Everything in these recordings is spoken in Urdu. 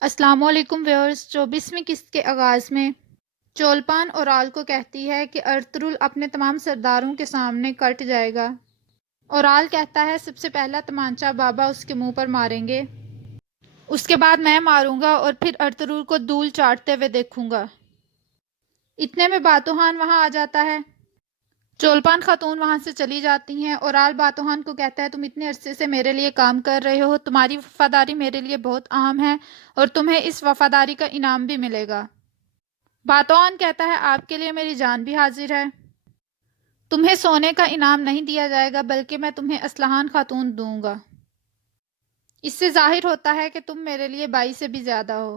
السلام علیکم ویورز۔ 24ویں قسط کے آغاز میں چولپان اورال کو کہتی ہے کہ ارطغرل اپنے تمام سرداروں کے سامنے کٹ جائے گا۔ اورال کہتا ہے سب سے پہلا تمانچہ بابا اس کے منہ پر ماریں گے، اس کے بعد میں ماروں گا اور پھر ارطغرل کو دھول چاٹتے ہوئے دیکھوں گا۔ اتنے میں باتوحان وہاں آ جاتا ہے۔ چولپان خاتون وہاں سے چلی جاتی ہیں۔ اورال باتوحان کو کہتا ہے تم اتنے عرصے سے میرے لیے کام کر رہے ہو، تمہاری وفاداری میرے لیے بہت اہم ہے اور تمہیں اس وفاداری کا انعام بھی ملے گا۔ باتوحان کہتا ہے آپ کے لیے میری جان بھی حاضر ہے، تمہیں سونے کا انعام نہیں دیا جائے گا بلکہ میں تمہیں اسلحان خاتون دوں گا۔ اس سے ظاہر ہوتا ہے کہ تم میرے لیے بائی سے بھی زیادہ ہو۔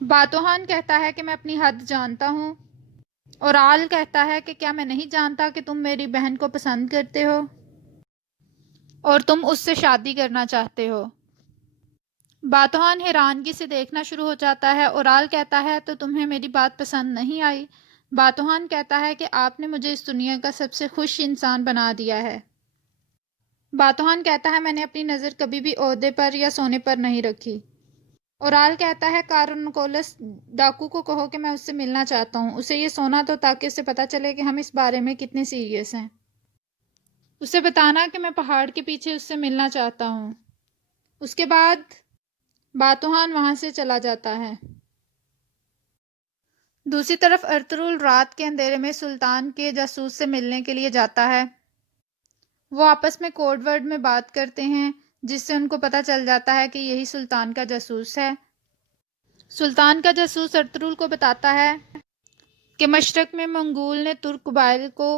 باتوحان کہتا ہے کہ میں اپنی حد جانتا ہوں۔ اورال کہتا ہے کہ کیا میں نہیں جانتا کہ تم میری بہن کو پسند کرتے ہو اور تم اس سے شادی کرنا چاہتے ہو۔ باتوحان حیرانگی سے دیکھنا شروع ہو جاتا ہے۔ اورال کہتا ہے تو تمہیں میری بات پسند نہیں آئی؟ باتوحان کہتا ہے کہ آپ نے مجھے اس دنیا کا سب سے خوش انسان بنا دیا ہے۔ باتوحان کہتا ہے میں نے اپنی نظر کبھی بھی عہدے پر یا سونے پر نہیں رکھی۔ اورال کہتا ہے کارنکولس ڈاکو کو کہو کہ میں اس سے ملنا چاہتا ہوں، اسے یہ سونا دو تاکہ اسے پتہ چلے کہ ہم اس بارے میں کتنے سیریس ہیں۔ اسے بتانا کہ میں پہاڑ کے پیچھے اس سے ملنا چاہتا ہوں۔ اس کے بعد باتوحان وہاں سے چلا جاتا ہے۔ دوسری طرف ارطغرل رات کے اندھیرے میں سلطان کے جاسوس سے ملنے کے لیے جاتا ہے۔ وہ آپس میں کوڈ ورڈ میں بات کرتے ہیں جس سے ان کو پتہ چل جاتا ہے کہ یہی سلطان کا جاسوس ہے۔ سلطان کا جاسوس ارطغرل کو بتاتا ہے کہ مشرق میں منگول نے ترک قبائل کو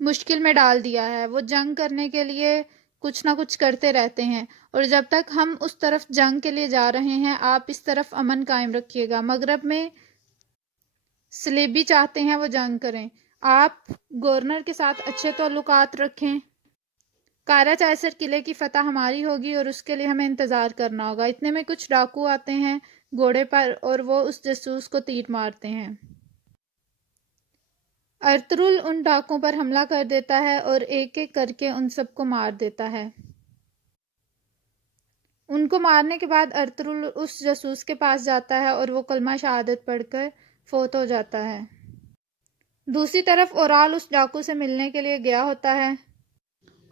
مشکل میں ڈال دیا ہے، وہ جنگ کرنے کے لیے کچھ نہ کچھ کرتے رہتے ہیں اور جب تک ہم اس طرف جنگ کے لیے جا رہے ہیں آپ اس طرف امن قائم رکھیے گا۔ مغرب میں صلیبی چاہتے ہیں وہ جنگ کریں، آپ گورنر کے ساتھ اچھے تعلقات رکھیں۔ قائرہ چائسر قلعے کی فتح ہماری ہوگی اور اس کے لیے ہمیں انتظار کرنا ہوگا۔ اتنے میں کچھ ڈاکو آتے ہیں گھوڑے پر اور وہ اس جاسوس کو تیر مارتے ہیں۔ ارطغرل ان ڈاکوں پر حملہ کر دیتا ہے اور ایک ایک کر کے ان سب کو مار دیتا ہے۔ ان کو مارنے کے بعد ارطغرل اس جاسوس کے پاس جاتا ہے اور وہ کلمہ شہادت پڑھ کر فوت ہو جاتا ہے۔ دوسری طرف اورال اس ڈاکو سے ملنے کے لیے گیا ہوتا ہے۔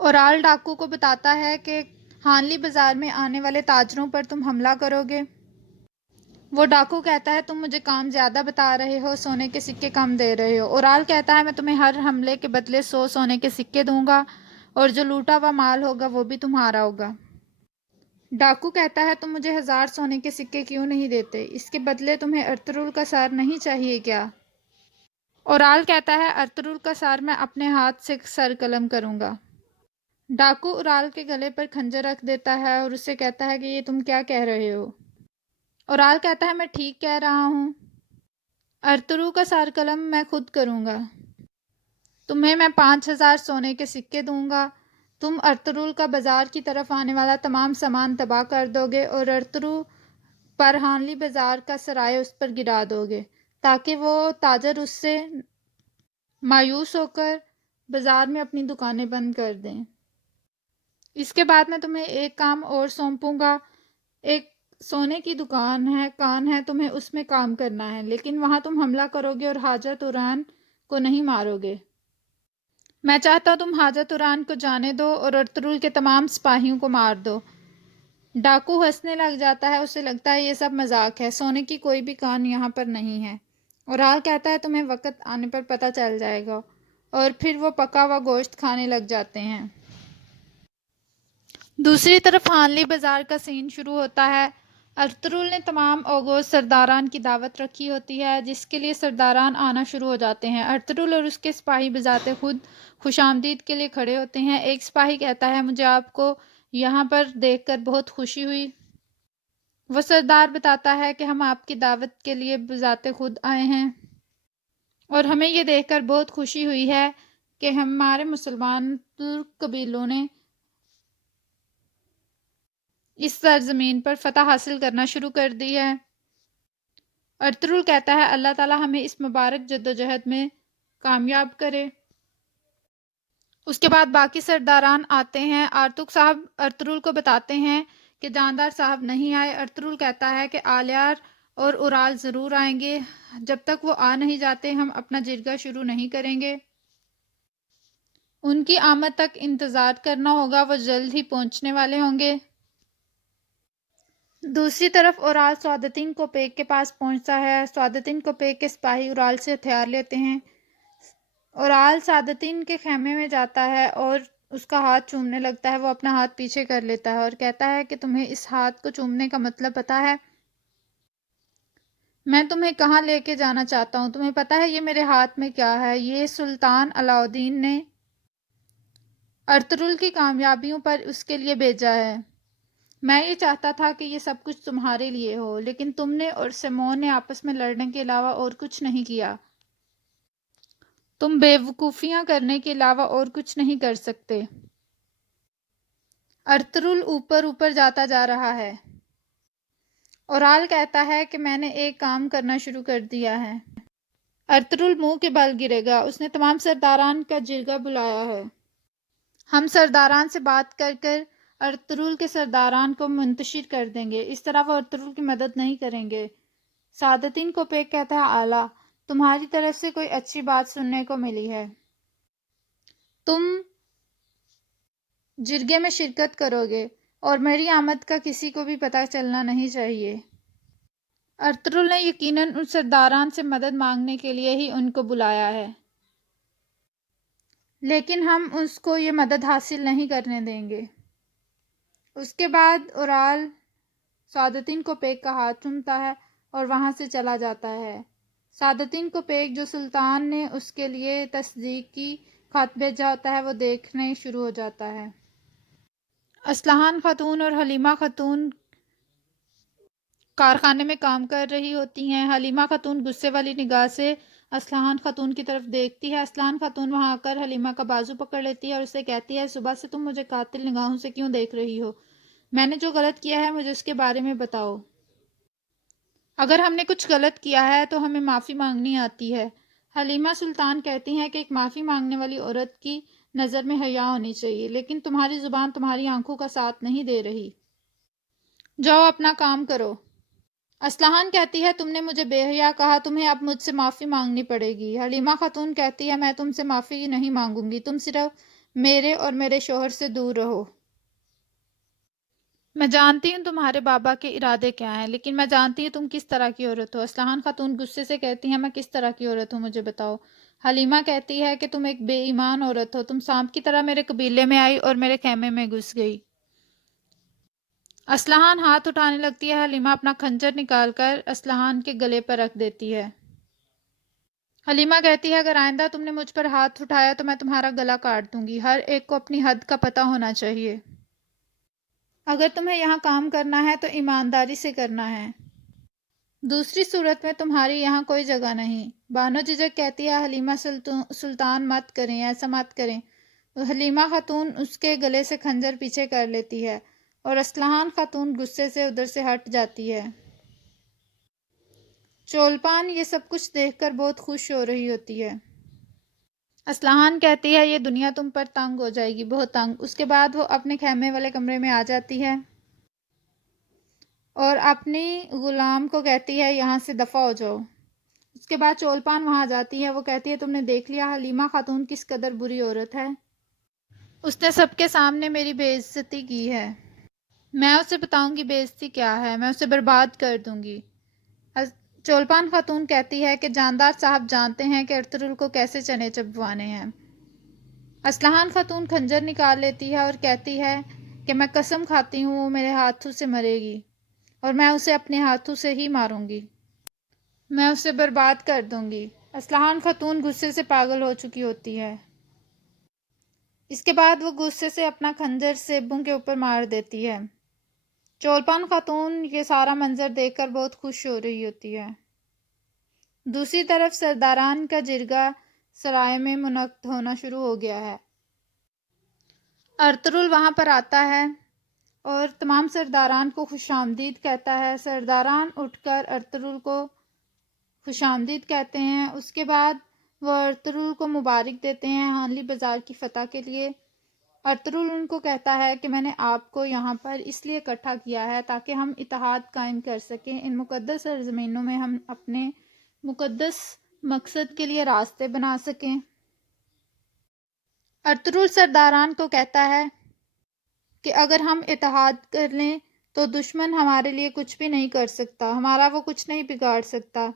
اورال ڈاکو کو بتاتا ہے کہ ہانلی بازار میں آنے والے تاجروں پر تم حملہ کرو گے۔ وہ ڈاکو کہتا ہے تم مجھے کام زیادہ بتا رہے ہو، سونے کے سکے کم دے رہے ہو۔ اورال کہتا ہے میں تمہیں ہر حملے کے بدلے 100 سونے کے سکے دوں گا اور جو لوٹا ہوا مال ہوگا وہ بھی تمہارا ہوگا۔ ڈاکو کہتا ہے تم مجھے 1000 سونے کے سکے کیوں نہیں دیتے؟ اس کے بدلے تمہیں ارطغرل کا سر نہیں چاہیے کیا؟ اورال کہتا ہے ارطغرل کا سر میں اپنے ہاتھ سے سر قلم کروں گا۔ ڈاکو اورال کے گلے پر خنجر رکھ دیتا ہے اور اسے کہتا ہے کہ یہ تم کیا کہہ رہے ہو؟ اورال کہتا ہے میں ٹھیک کہہ رہا ہوں، ارطغرل کا سر قلم میں خود کروں گا، تمہیں میں 5000 سونے کے سکے دوں گا، تم ارطغرل کا بازار کی طرف آنے والا تمام سامان تباہ کر دو گے اور ارطغرل پر ہانلی بازار کا سرایہ اس پر گرا دو گے تاکہ وہ تاجر اس سے مایوس ہو کر بازار میں اپنی دکانیں بند کر دیں۔ اس کے بعد میں تمہیں ایک کام اور سونپوں گا، ایک سونے کی کان ہے، تمہیں اس میں کام کرنا ہے لیکن وہاں تم حملہ کرو گے اور حاجہ توران کو نہیں مارو گے۔ میں چاہتا ہوں تم حاجہ توران کو جانے دو اور ارطغرل کے تمام سپاہیوں کو مار دو۔ ڈاکو ہنسنے لگ جاتا ہے، اسے لگتا ہے یہ سب مذاق ہے، سونے کی کوئی بھی کان یہاں پر نہیں ہے۔ اورال کہتا ہے تمہیں وقت آنے پر پتہ چل جائے گا اور پھر وہ پکا ہوا گوشت کھانے لگ جاتے ہیں۔ دوسری طرف ہانلی بازار کا سین شروع ہوتا ہے۔ ارطغرل نے تمام اوغوز سرداران کی دعوت رکھی ہوتی ہے جس کے لیے سرداران آنا شروع ہو جاتے ہیں۔ ارطغرل اور اس کے سپاہی بذات خود خوش آمدید کے لیے کھڑے ہوتے ہیں۔ ایک سپاہی کہتا ہے مجھے آپ کو یہاں پر دیکھ کر بہت خوشی ہوئی۔ وہ سردار بتاتا ہے کہ ہم آپ کی دعوت کے لیے بذات خود آئے ہیں اور ہمیں یہ دیکھ کر بہت خوشی ہوئی ہے کہ ہمارے مسلمان ترک قبیلوں نے اس سرزمین پر فتح حاصل کرنا شروع کر دی ہے۔ ارطغرل کہتا ہے اللہ تعالیٰ ہمیں اس مبارک جدوجہد میں کامیاب کرے۔ اس کے بعد باقی سرداران آتے ہیں۔ آرتوک صاحب ارطغرل کو بتاتے ہیں کہ جاندار صاحب نہیں آئے۔ ارطغرل کہتا ہے کہ آلیار اور اورال ضرور آئیں گے، جب تک وہ آ نہیں جاتے ہم اپنا جرگہ شروع نہیں کریں گے۔ ان کی آمد تک انتظار کرنا ہوگا، وہ جلد ہی پہنچنے والے ہوں گے۔ دوسری طرف اورال سعادتین کوپیک کے پاس پہنچتا ہے۔ سعادتین کوپیک کے سپاہی اورال سے ہتھیار لیتے ہیں۔ اورال سعادتین کے خیمے میں جاتا ہے اور اس کا ہاتھ چومنے لگتا ہے۔ وہ اپنا ہاتھ پیچھے کر لیتا ہے اور کہتا ہے کہ تمہیں اس ہاتھ کو چومنے کا مطلب پتہ ہے؟ میں تمہیں کہاں لے کے جانا چاہتا ہوں، تمہیں پتہ ہے یہ میرے ہاتھ میں کیا ہے؟ یہ سلطان علاء الدین نے ارطغرل کی کامیابیوں پر اس کے لیے بھیجا ہے۔ میں یہ چاہتا تھا کہ یہ سب کچھ تمہارے لیے ہو، لیکن تم نے اور سیمون نے آپس میں لڑنے کے علاوہ اور کچھ نہیں کیا۔ تم بیوقوفیاں کرنے کے علاوہ اور کچھ نہیں کر سکتے۔ ارطغرل اوپر اوپر جاتا جا رہا ہے۔ اورال کہتا ہے کہ میں نے ایک کام کرنا شروع کر دیا ہے۔ ارطغرل منہ کے بل گرے گا۔ اس نے تمام سرداران کا جرگہ بلایا ہے۔ ہم سرداران سے بات کر کر ارطغرل کے سرداران کو منتشر کر دیں گے، اس طرح وہ ارطغرل کی مدد نہیں کریں گے۔ سعادتین کوپیک کہتا ہے اعلیٰ، تمہاری طرف سے کوئی اچھی بات سننے کو ملی ہے۔ تم جرگے میں شرکت کرو گے اور میری آمد کا کسی کو بھی پتہ چلنا نہیں چاہیے۔ ارطغرل نے یقیناً ان سرداران سے مدد مانگنے کے لیے ہی ان کو بلایا ہے، لیکن ہم اس کو یہ مدد حاصل نہیں کرنے دیں گے۔ اس کے بعد اورال سعادتین کوپیک کا ہاتھ چومتا ہے اور وہاں سے چلا جاتا ہے۔ سعادتین کوپیک جو سلطان نے اس کے لیے تصدیقی خط بھیجا ہوتا ہے وہ دیکھنے شروع ہو جاتا ہے۔ اصلاحان خاتون اور حلیمہ خاتون کارخانے میں کام کر رہی ہوتی ہیں۔ حلیمہ خاتون غصے والی نگاہ سے اصلاحان خاتون کی طرف دیکھتی ہے۔ اصلاحان خاتون وہاں آ کر حلیمہ کا بازو پکڑ لیتی ہے اور اسے کہتی ہے صبح سے تم مجھے قاتل نگاہوں سے کیوں دیکھ رہی ہو؟ میں نے جو غلط کیا ہے مجھے اس کے بارے میں بتاؤ۔ اگر ہم نے کچھ غلط کیا ہے تو ہمیں معافی مانگنی آتی ہے۔ حلیمہ سلطان کہتی ہیں کہ ایک معافی مانگنے والی عورت کی نظر میں حیا ہونی چاہیے، لیکن تمہاری زبان تمہاری آنکھوں کا ساتھ نہیں دے رہی۔ جاؤ اپنا کام کرو۔ اصلاحان کہتی ہے تم نے مجھے بے حیا کہا، تمہیں اب مجھ سے معافی مانگنی پڑے گی۔ حلیمہ خاتون کہتی ہے میں تم سے معافی نہیں مانگوں گی، تم صرف میرے اور میرے شوہر سے دور رہو۔ میں جانتی ہوں تمہارے بابا کے ارادے کیا ہیں، لیکن میں جانتی ہوں تم کس طرح کی عورت ہو۔ اصلاحان خاتون غصے سے کہتی ہیں میں کس طرح کی عورت ہوں مجھے بتاؤ۔ حلیمہ کہتی ہے کہ تم ایک بے ایمان عورت ہو، تم سانپ کی طرح میرے قبیلے میں آئی اور میرے خیمے میں گھس گئی۔ اصلاحان ہاتھ اٹھانے لگتی ہے۔ حلیمہ اپنا خنجر نکال کر اصلاحان کے گلے پر رکھ دیتی ہے۔ حلیمہ کہتی ہے اگر آئندہ تم نے مجھ پر ہاتھ اٹھایا تو میں تمہارا گلا کاٹ دوں گی۔ ہر ایک کو اپنی حد کا پتہ ہونا چاہیے۔ اگر تمہیں یہاں کام کرنا ہے تو ایمانداری سے کرنا ہے، دوسری صورت میں تمہاری یہاں کوئی جگہ نہیں۔ بانو جھجک کہتی ہے حلیمہ سلطان مت کریں، ایسا مت کریں۔ حلیمہ خاتون اس کے گلے سے خنجر پیچھے کر لیتی ہے اور اصلاحان خاتون غصے سے ادھر سے ہٹ جاتی ہے۔ چولپان یہ سب کچھ دیکھ کر بہت خوش ہو رہی ہوتی ہے۔ اصلاحان کہتی ہے یہ دنیا تم پر تنگ ہو جائے گی، بہت تنگ۔ اس کے بعد وہ اپنے خیمے والے کمرے میں آ جاتی ہے اور اپنی غلام کو کہتی ہے یہاں سے دفع ہو جاؤ۔ اس کے بعد چولپان وہاں آ جاتی ہے۔ وہ کہتی ہے تم نے دیکھ لیا حلیمہ خاتون کس قدر بری عورت ہے، اس نے سب کے سامنے میری بے عزتی کی ہے۔ میں اسے بتاؤں گی بے عزتی کیا ہے، میں اسے برباد کر دوں گی۔ چولپان خاتون کہتی ہے کہ جاندار صاحب جانتے ہیں کہ ارطغرل کو کیسے چنے چبوانے ہیں۔ اصلاحان خاتون خنجر نکال لیتی ہے اور کہتی ہے کہ میں قسم کھاتی ہوں وہ میرے ہاتھوں سے مرے گی اور میں اسے اپنے ہاتھوں سے ہی ماروں گی، میں اسے برباد کر دوں گی۔ اصلاحان خاتون غصے سے پاگل ہو چکی ہوتی ہے۔ اس کے بعد وہ غصے سے اپنا خنجر سیبوں کے اوپر مار دیتی ہے۔ چولپان خاتون یہ سارا منظر دیکھ کر بہت خوش ہو رہی ہوتی ہے۔ دوسری طرف سرداران کا جرگہ سرائے میں منعقد ہونا شروع ہو گیا ہے۔ ارطغرل وہاں پر آتا ہے اور تمام سرداران کو خوش آمدید کہتا ہے۔ سرداران اٹھ کر ارطغرل کو خوش آمدید کہتے ہیں۔ اس کے بعد وہ ارطغرل کو مبارک دیتے ہیں حانلی بازار کی فتح کے لیے۔ ارطغرل ان کو کہتا ہے کہ میں نے آپ کو یہاں پر اس لیے اکٹھا کیا ہے تاکہ ہم اتحاد قائم کر سکیں، ان مقدس سرزمینوں میں ہم اپنے مقدس مقصد کے لیے راستے بنا سکیں۔ ارطغرل سرداران کو کہتا ہے کہ اگر ہم اتحاد کر لیں تو دشمن ہمارے لیے کچھ بھی نہیں کر سکتا، ہمارا وہ کچھ نہیں بگاڑ سکتا۔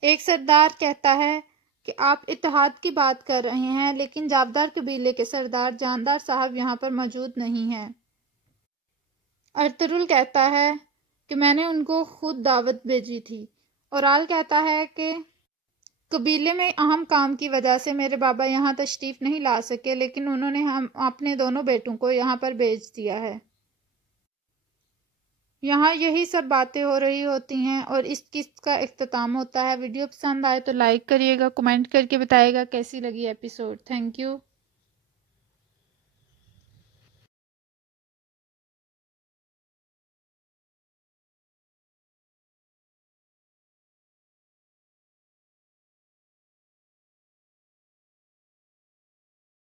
ایک سردار کہتا ہے کہ آپ اتحاد کی بات کر رہے ہیں لیکن جابدار قبیلے کے سردار جاندار صاحب یہاں پر موجود نہیں ہیں۔ ارطغرل کہتا ہے کہ میں نے ان کو خود دعوت بھیجی تھی۔ اورال کہتا ہے کہ قبیلے میں اہم کام کی وجہ سے میرے بابا یہاں تشریف نہیں لا سکے، لیکن انہوں نے ہم اپنے دونوں بیٹوں کو یہاں پر بھیج دیا ہے۔ یہاں یہی سب باتیں ہو رہی ہوتی ہیں اور اس قسط کا اختتام ہوتا ہے۔ ویڈیو پسند آئے تو لائک کریے گا، کمنٹ کر کے بتائے گا کیسی لگی ایپیسوڈ۔ Thank you.